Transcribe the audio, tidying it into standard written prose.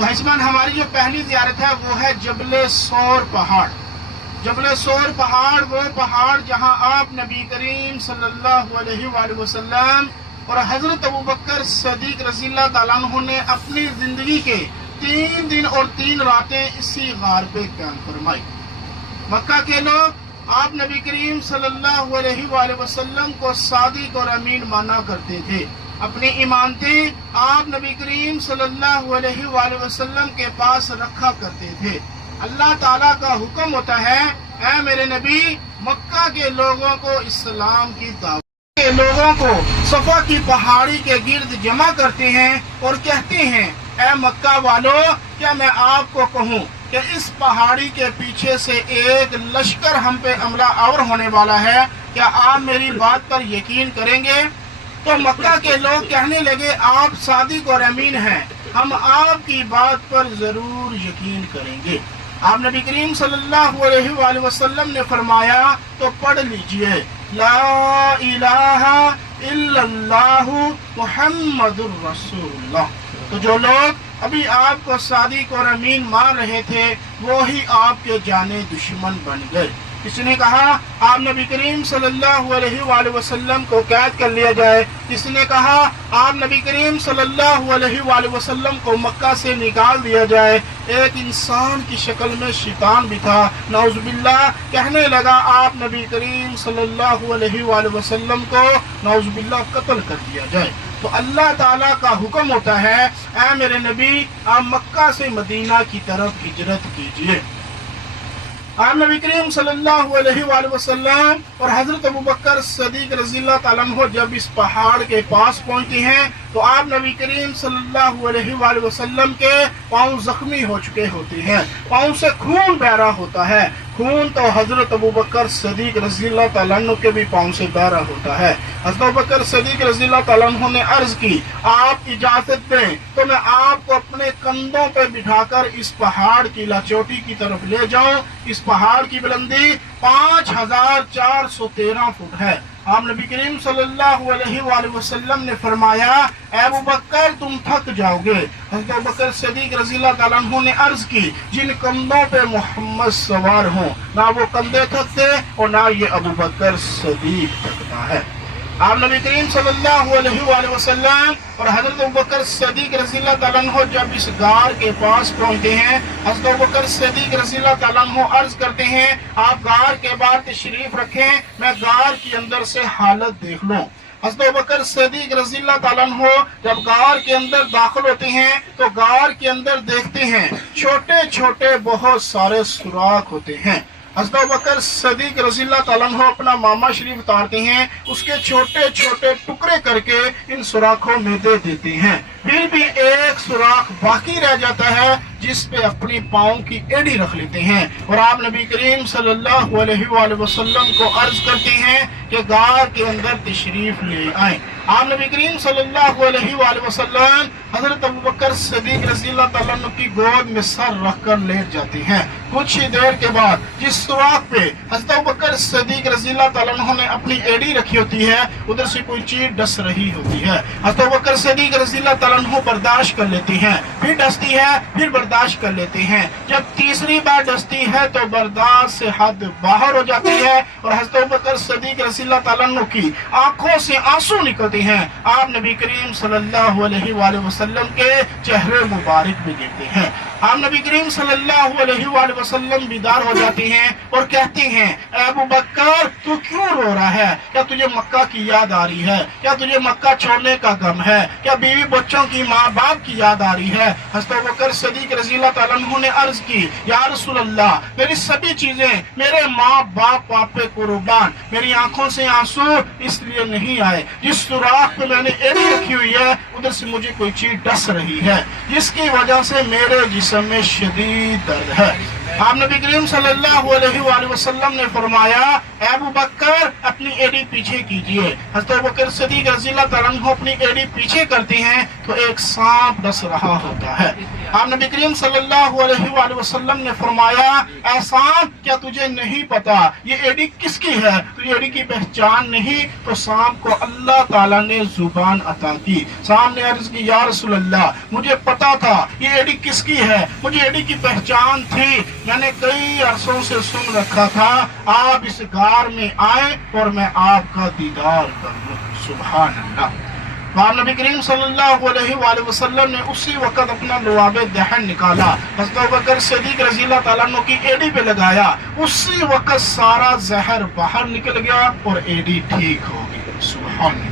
تو حسمان ہماری جو پہلی زیارت ہے وہ ہے جبل سور پہاڑ۔ جبل سور پہاڑ وہ پہاڑ جہاں آپ نبی کریم صلی اللہ علیہ وآلہ وسلم اور حضرت ابوبکر صدیق رضی اللہ تعالیٰ عنہ نے اپنی زندگی کے 3 دن اور 3 راتیں اسی غار پہ قیام فرمائی۔ مکہ کے لوگ آپ نبی کریم صلی اللہ علیہ وآلہ وسلم کو صادق اور امین مانا کرتے تھے۔ اپنی ایمانتیں آپ نبی کریم صلی اللہ علیہ وآلہ وسلم کے پاس رکھا کرتے تھے۔ اللہ تعالیٰ کا حکم ہوتا ہے، اے میرے نبی مکہ کے لوگوں کو اسلام کی دعوت کے لوگوں کو صفا کی پہاڑی کے گرد جمع کرتے ہیں اور کہتے ہیں، اے مکہ والو کیا میں آپ کو کہوں کہ اس پہاڑی کے پیچھے سے ایک لشکر ہم پہ حملہ آور ہونے والا ہے، کیا آپ میری بات پر یقین کریں گے؟ تو مکہ کے لوگ کہنے لگے، آپ صادق اور امین ہیں، ہم آپ کی بات پر ضرور یقین کریں گے۔ آپ نبی کریم صلی اللہ علیہ وآلہ وسلم نے فرمایا تو پڑھ لیجئے، لا الہ الا اللہ محمد الرسول اللہ۔ تو جو لوگ ابھی آپ کو صادق اور امین مان رہے تھے وہی آپ کے جانے دشمن بن گئے۔ اس نے کہا آپ نبی کریم صلی اللہ علیہ وآلہ وسلم کو قید کر لیا جائے، اس نے کہا آپ نبی کریم صلی اللہ علیہ وآلہ وسلم کو مکہ سے نکال دیا جائے۔ ایک انسان کی شکل میں شیطان بھی تھا، نعوذ باللہ، کہنے لگا آپ نبی کریم صلی اللہ علیہ وآلہ وسلم کو نعوذ باللہ قتل کر دیا جائے۔ تو اللہ تعالیٰ کا حکم ہوتا ہے، اے میرے نبی آپ مکہ سے مدینہ کی طرف ہجرت کیجئے۔ آپ نبی کریم صلی اللہ علیہ وآلہ وسلم اور حضرت ابوبکر صدیق رضی اللہ تعالیٰ عنہ جب اس پہاڑ کے پاس پہنچتے ہیں تو آپ نبی کریم صلی اللہ علیہ وآلہ وسلم کے پاؤں زخمی ہو چکے ہوتے ہیں، پاؤں سے خون بہ رہا ہوتا ہے۔ خون تو حضرت ابوبکر صدیق رضی اللہ تعالیٰ عنہ کے بھی پاؤں سے بہ رہا ہوتا ہے۔ حضرت ابوبکر صدیق رضی اللہ تعالیٰ عنہ نے عرض کی، آپ اجازت دیں تو میں آپ کو اپنے کندھوں پہ بٹھا کر اس پہاڑ کی لاچوٹی کی طرف لے جاؤں۔ اس پہاڑ کی بلندی 5413 فٹ ہے۔ آپ نبی کریم صلی اللہ علیہ وآلہ وسلم نے فرمایا، اے ابوبکر تم تھک جاؤ گے۔ حضرت ابوبکر صدیق رضی اللہ تعالیٰ عنہ نے عرض کی، جن کندھوں پہ محمد سوار ہوں نہ وہ کندھے تھکتے اور نہ یہ ابوبکر صدیق تھکتا ہے۔ آپ نبی کریم صلی اللہ علیہ وآلہ وسلم اور حضرت ابوبکر صدیق رضی اللہ تعالیٰ عنہ جب اس غار کے پاس پہنچتے ہیں، حضرت ابوبکر صدیق رضی اللہ تعالیٰ عنہ عرض کرتے ہیں، آپ غار کے بعد تشریف رکھیں، میں غار کے اندر سے حالت دیکھ لوں۔ حضرت ابوبکر صدیق رضی اللہ تعالیٰ عنہ جب غار کے اندر داخل ہوتے ہیں تو غار کے اندر دیکھتے ہیں چھوٹے چھوٹے بہت سارے سوراخ ہوتے ہیں۔ حضرت ابوبکر صدیق رضی اللہ تعالیٰ عنہ اپنا ماما شریف اتارتے ہیں، اس کے چھوٹے چھوٹے ٹکڑے کر کے ان سوراخوں میں دے دیتے ہیں۔ پھر بھی ایک سوراخ باقی رہ جاتا ہے جس پہ اپنی پاؤں کی ایڑی رکھ لیتے ہیں اور آپ نبی کریم صلی اللہ علیہ وآلہ وسلم کو عرض کرتے ہیں کہ غار کے اندر تشریف لے آئیں۔ آپ نبی کریم صلی اللہ علیہ وآلہ وسلم حضرت ابوبکر صدیق رضی اللہ تعالیٰ عنہ کی گود میں سر رکھ کر لیٹ جاتے ہیں۔ کچھ ہی دیر کے بعد جس سوراخ پہ حضرت ابوبکر صدیق رضی اللہ تعالیٰ عنہ نے اپنی ایڑی رکھی ہوتی ہے ادھر سے کوئی چیز ڈس رہی ہوتی ہے۔ حضرت ابوبکر صدیق رضی اللہ تعالیٰ عنہ برداشت کر لیتے ہیں، پھر ڈستی ہے، پھر برداشت کر لیتے ہیں۔ جب تیسری بار ڈستی ہے تو برداشت سے حد باہر ہو جاتی ہے اور حضرت ابوبکر صدیق رضی اللہ تعالیٰ عنہ کی آنکھوں سے آنسو نکلتے ہیں۔ آپ نبی کریم صلی اللہ علیہ وآلہ وسلم کے چہرے مبارک میں گرتے ہیں۔ آپ نبی کریم صلی اللہ علیہ وآلہ وسلم بیدار ہو جاتے ہیں اور کہتے ہیں، اے ابوبکر تو کیوں رو رہا ہے؟ کیا تجھے مکہ کی یاد آ رہی ہے؟ کیا تجھے مکہ چھوڑنے کا غم ہے؟ کیا بیوی بچوں کی ماں باپ کی یاد آ رہی ہے؟ حضرت ابوبکر صدیق رضی اللہ تعالیٰ عنہ نے عرض کی، یا رسول اللہ میری سبھی چیزیں، میرے ماں باپ پاپے قربان، میری آنکھوں سے آنسو اس لیے نہیں آئے، جس سوراخ پہ میں نے ایڑی رکھی ہوئی ہے ادھر سے مجھے کوئی چیز ڈس رہی ہے جس کی وجہ سے میرے جسم میں شدید درد ہے۔ آپ نبی کریم صلی اللہ علیہ وآلہ وسلم نے فرمایا، اے ابو بکر اپنی ایڑی پیچھے کیجئے. حضرت ابو بکر صدیق رضی اللہ تعالیٰ عنہ اپنی ایڑی پیچھے کرتی ہیں تو ایک سانپ ڈس رہا ہوتا ہے. آپ نبی کریم صلی اللہ علیہ وآلہ وسلم نے فرمایا اے سانپ کیا تجھے نہیں پتا یہ ایڑی کس کی ہے؟ تو یہ ایڑی کی پہچان نہیں؟ تو سانپ کو اللہ تعالیٰ نے زبان عطا کی. سانپ نے عرض کی یا رسول اللہ مجھے پتا تھا یہ ایڑی کس کی ہے، مجھے ایڑی کی پہچان تھی، میں نے کئی عرصوں سے سن رکھا تھا آپ اس غار میں آئے اور میں آپ کا دیدار کروں. سبحان اللہ. آپ نبی کریم صلی اللہ علیہ وآلہ وسلم نے اسی وقت اپنا لعاب دہن نکالا، حضرت ابوبکر صدیق رضی اللہ تعالیٰ عنہ کی ایڑی پہ لگایا، اسی وقت سارا زہر باہر نکل گیا اور ایڑی ٹھیک ہو گئی. سبحان اللہ.